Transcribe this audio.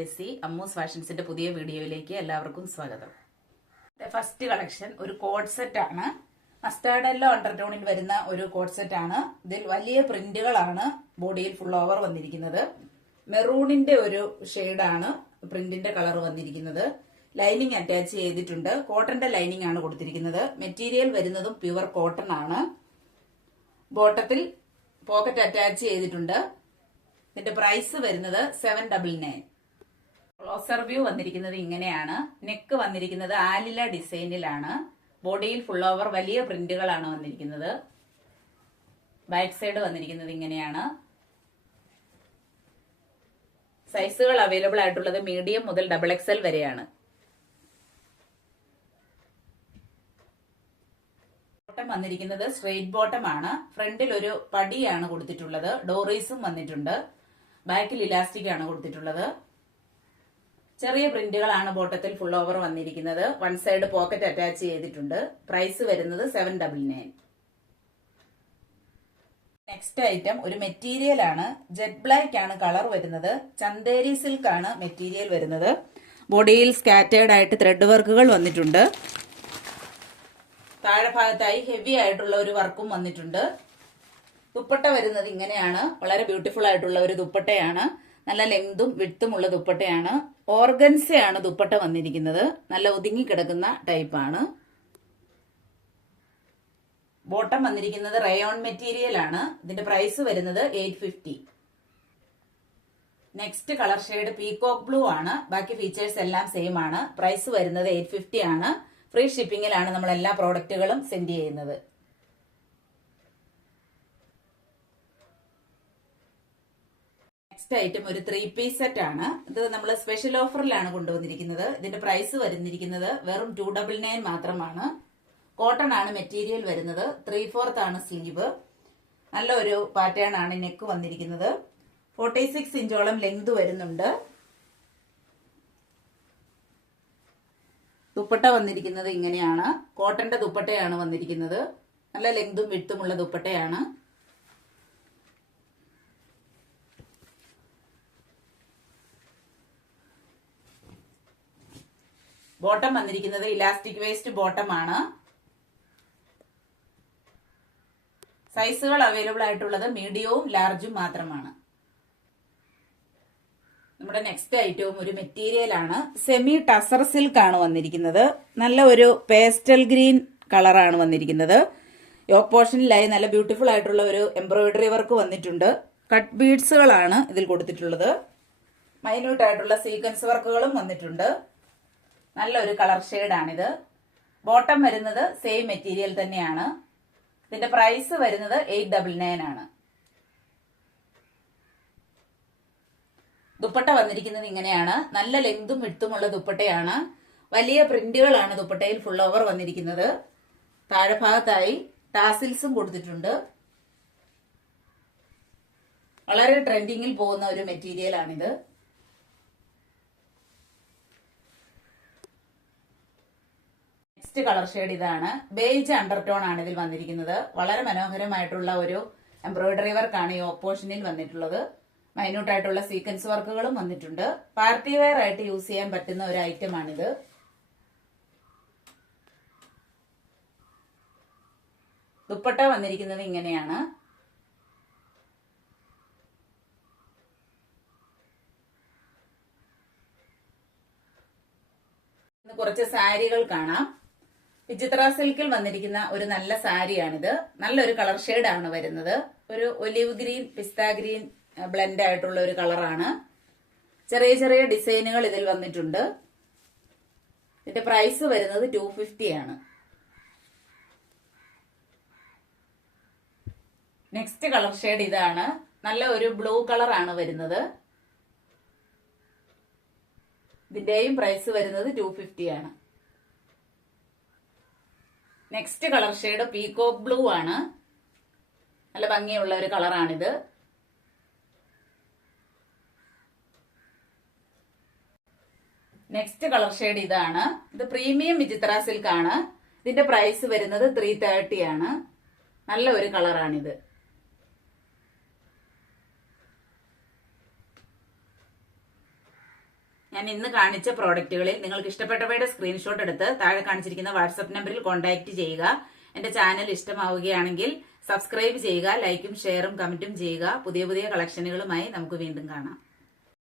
ടെസ്സി. അമ്മൂസ് ഫാഷൻസിന്റെ പുതിയ വീഡിയോയിലേക്ക് എല്ലാവർക്കും സ്വാഗതം. ഫസ്റ്റ് കളക്ഷൻ ഒരു കോഡ് സെറ്റ് ആണ്. മസ്റ്റാർഡ് യെല്ലോ അണ്ടർടോണിൽ വരുന്ന ഒരു കോഡ് സെറ്റ് ആണ്. ഇതിൽ വലിയ പ്രിന്റുകളാണ് ബോഡിയിൽ ഫുൾ ഓവർ വന്നിരിക്കുന്നത്. മെറൂണിന്റെ ഒരു ഷെയ്ഡാണ് പ്രിന്റിന്റെ കളർ വന്നിരിക്കുന്നത്. ലൈനിങ് അറ്റാച്ച് ചെയ്തിട്ടുണ്ട്. കോട്ടന്റെ ലൈനിങ് ആണ് കൊടുത്തിരിക്കുന്നത്. മെറ്റീരിയൽ വരുന്നതും പ്യുവർ കോട്ടൺ ആണ്. ബോട്ടത്തിൽ പോക്കറ്റ് അറ്റാച്ച് ചെയ്തിട്ടുണ്ട്. ഇതിന്റെ പ്രൈസ് വരുന്നത് 799. ക്ലോസർ വ്യൂ വന്നിരിക്കുന്നത് ഇങ്ങനെയാണ്. നെക്ക് വന്നിരിക്കുന്നത് ആലില ഡിസൈനിലാണ്. ബോഡിയിൽ ഫുൾ ഓവർ വലിയ പ്രിന്റുകളാണ് വന്നിരിക്കുന്നത്. ബാക്ക് സൈഡ് വന്നിരിക്കുന്നത് ഇങ്ങനെയാണ്. സൈസുകൾ അവൈലബിൾ ആയിട്ടുള്ളത് മീഡിയം മുതൽ XXL വരെയാണ്. ബോട്ടം വന്നിരിക്കുന്നത് സ്ട്രെയിറ്റ് ബോട്ടം ആണ്. ഫ്രണ്ടിൽ ഒരു പടിയാണ് കൊടുത്തിട്ടുള്ളത്. ഡോറീസും വന്നിട്ടുണ്ട്. ബാക്കിൽ ഇലാസ്റ്റിക് ആണ് കൊടുത്തിട്ടുള്ളത്. ചെറിയ പ്രിന്റുകളാണ് ബോട്ടത്തിൽ ഫുൾ ഓവർ വന്നിരിക്കുന്നത്. വൺ സൈഡ് പോക്കറ്റ് അറ്റാച്ച് ചെയ്തിട്ടുണ്ട്. പ്രൈസ് വരുന്നത് 799. നെക്സ്റ്റ് ഐറ്റം ഒരു മെറ്റീരിയൽ ആണ്. ജെറ്റ് ബ്ലാക്ക് ആണ് കളർ വരുന്നത്. ചന്തേരി സിൽക്ക് ആണ് മെറ്റീരിയൽ വരുന്നത്. ബോഡിയിൽ സ്കാറ്റേർഡ് ആയിട്ട് ത്രെഡ് വർക്കുകൾ വന്നിട്ടുണ്ട്. താഴെ ഭാഗത്തായി ഹെവി ആയിട്ടുള്ള ഒരു വർക്കും വന്നിട്ടുണ്ട്. ദുപ്പട്ട വരുന്നത് ഇങ്ങനെയാണ്. വളരെ ബ്യൂട്ടിഫുൾ ആയിട്ടുള്ള ഒരു ദുപ്പട്ടയാണ്. നല്ല ലെങ്തും വിഡ്ത്തുമുള്ള ദുപ്പട്ടയാണ്. ഓർഗൻസയാണ് ദുപ്പട്ട വന്നിരിക്കുന്നത്. നല്ല ഒതുങ്ങി കിടക്കുന്ന ടൈപ്പാണ്. ബോട്ടം വന്നിരിക്കുന്നത് റയോൺ മെറ്റീരിയൽ ആണ്. ഇതിന്റെ പ്രൈസ് വരുന്നത് 850. Next colour shade peacock blue ആണ്. ബാക്കി ഫീച്ചേഴ്സ് എല്ലാം സെയിം ആണ്. പ്രൈസ് വരുന്നത് 850 ആണ്. ഫ്രീ ഷിപ്പിംഗിലാണ് നമ്മൾ എല്ലാ പ്രോഡക്റ്റുകളും സെൻഡ് ചെയ്യുന്നത്. നെക്സ്റ്റ് ഐറ്റം ഒരു 3 പീസ് സെറ്റ് ആണ്. ഇത് നമ്മൾ സ്പെഷ്യൽ ഓഫറിലാണ് കൊണ്ടുവന്നിരിക്കുന്നത്. ഇതിന്റെ പ്രൈസ് വരുന്നിരിക്കുന്നത് വെറും 299 മാത്രമാണ്. കോട്ടൺ ആണ് മെറ്റീരിയൽ വരുന്നത്. 3/4 ആണ് സ്ലീവ്. നല്ലൊരു പാറ്റേൺ ആണ് നെക്ക് വന്നിരിക്കുന്നത്. 46 ഇഞ്ചോളം ലെങ്ത് വരുന്നുണ്ട്. ദുപ്പട്ട വന്നിരിക്കുന്നത് ഇങ്ങനെയാണ്. കോട്ടന്റെ ദുപ്പട്ടയാണ് വന്നിരിക്കുന്നത്. നല്ല ലെങ്തും വിഡ്ത്തുമുള്ള ദുപ്പട്ടയാണ്. ബോട്ടം വന്നിരിക്കുന്നത് ഇലാസ്റ്റിക് വേസ്റ്റ് ബോട്ടം ആണ്. സൈസുകൾ അവൈലബിൾ ആയിട്ടുള്ളത് മീഡിയവും ലാർജും മാത്രമാണ്. നമ്മുടെ നെക്സ്റ്റ് ഐറ്റവും ഒരു മെറ്റീരിയൽ ആണ്. സെമി ടസർ സിൽക്ക് ആണ് വന്നിരിക്കുന്നത്. നല്ല ഒരു പേസ്റ്റൽ ഗ്രീൻ കളറാണ് വന്നിരിക്കുന്നത്. യോക്ക് പോർഷനിലായി നല്ല ബ്യൂട്ടിഫുൾ ആയിട്ടുള്ള ഒരു എംബ്രോയിഡറി വർക്ക് വന്നിട്ടുണ്ട്. കട്ട് ബീഡ്സുകളാണ് ഇതിൽ കൊടുത്തിട്ടുള്ളത്. മൈന്യൂട്ട് ആയിട്ടുള്ള സീക്വൻസ് വർക്കുകളും വന്നിട്ടുണ്ട്. നല്ലൊരു കളർ ഷെയ്ഡാണിത്. ബോട്ടം വരുന്നത് സെയിം മെറ്റീരിയൽ തന്നെയാണ്. ഇതിന്റെ പ്രൈസ് വരുന്നത് 899 ആണ്. ദുപ്പട്ട വന്നിരിക്കുന്നത് ഇങ്ങനെയാണ്. നല്ല ലെങ്തും വിഡ്ത്തുമുള്ള ദുപ്പട്ടയാണ്. വലിയ പ്രിന്റുകളാണ് ദുപ്പട്ടയിൽ ഫുൾ ഓവർ വന്നിരിക്കുന്നത്. താഴെ ഭാഗത്തായി ടാസിൽസും കൊടുത്തിട്ടുണ്ട്. വളരെ ട്രെൻഡിങ്ങിൽ പോകുന്ന ഒരു മെറ്റീരിയൽ ആണിത്. നെക്സ്റ്റ് കളർ ഷെയ്ഡ് ഇതാണ്. ബേജ് അണ്ടർടോൺ ആണ് ഇതിൽ വന്നിരിക്കുന്നത്. വളരെ മനോഹരമായിട്ടുള്ള ഒരു എംബ്രോയിഡറി വർക്കാണ് ഈ ഓപ്പോഷനിൽ വന്നിട്ടുള്ളത്. മൈന്യൂട്ട് ആയിട്ടുള്ള സീക്വൻസ് വർക്കുകളും വന്നിട്ടുണ്ട്. പാർട്ടി വെയർ ആയിട്ട് യൂസ് ചെയ്യാൻ പറ്റുന്ന ഒരു ഐറ്റം ആണിത്. ദുപ്പട്ട വന്നിരിക്കുന്നത് ഇങ്ങനെയാണ്. കുറച്ച് സാരികൾ കാണാം. വിചിത്ര സിൽക്കിൽ വന്നിരിക്കുന്ന ഒരു നല്ല സാരിയാണിത്. നല്ലൊരു കളർ ഷെയ്ഡാണ് വരുന്നത്. ഒരു ഒലിവ് ഗ്രീൻ പിസ്ത ഗ്രീൻ ബ്ലെൻഡ് ആയിട്ടുള്ള ഒരു കളറാണ്. ചെറിയ ചെറിയ ഡിസൈനുകൾ ഇതിൽ വന്നിട്ടുണ്ട്. ഇതിന്റെ പ്രൈസ് വരുന്നത് 250 ആണ്. നെക്സ്റ്റ് കളർ ഷെയ്ഡ് ഇതാണ്. നല്ല ഒരു ബ്ലൂ കളറാണ് വരുന്നത്. ഇതിന്റെയും പ്രൈസ് വരുന്നത് 250 ആണ്. Next colour shade peacock blue ആണ്. നല്ല ഭംഗിയുള്ള ഒരു കളറാണിത്. നെക്സ്റ്റ് കളർ ഷെയ്ഡ് ഇതാണ്. ഇത് പ്രീമിയം വിചിത്ര സിൽക്ക് ആണ്. ഇതിന്റെ പ്രൈസ് വരുന്നത് 330 ആണ്. നല്ല ഒരു കളറാണിത്. ഞാൻ ഇന്ന് കാണിച്ച പ്രോഡക്റ്റുകളിൽ നിങ്ങൾക്ക് ഇഷ്ടപ്പെട്ടവയുടെ സ്ക്രീൻഷോട്ട് എടുത്ത് താഴെ കാണിച്ചിരിക്കുന്ന വാട്സ്ആപ്പ് നമ്പറിൽ കോൺടാക്ട് ചെയ്യുക. എന്റെ ചാനൽ ഇഷ്ടമാവുകയാണെങ്കിൽ സബ്സ്ക്രൈബ് ചെയ്യുക, ലൈക്കും ഷെയറും കമന്റും ചെയ്യുക. പുതിയ പുതിയ കളക്ഷനുകളുമായി നമുക്ക് വീണ്ടും കാണാം.